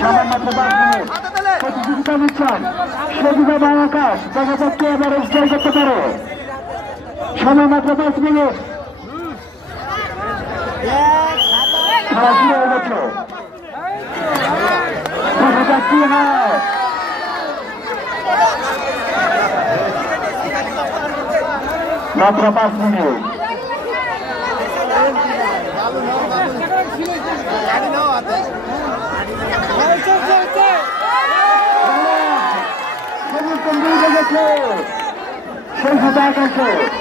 সামান্য 5 মিনিট প্রতিযোগিতা দিচ্ছেন সবিতা বাংলাকাশ দেখা যাচ্ছে এবার জয় করতে পারে সময় মাত্র 5 মিনিট খেলা শুরু হয়ে গেছে দেখা যাচ্ছে মাত্র 5 মিনিট সেই সাথে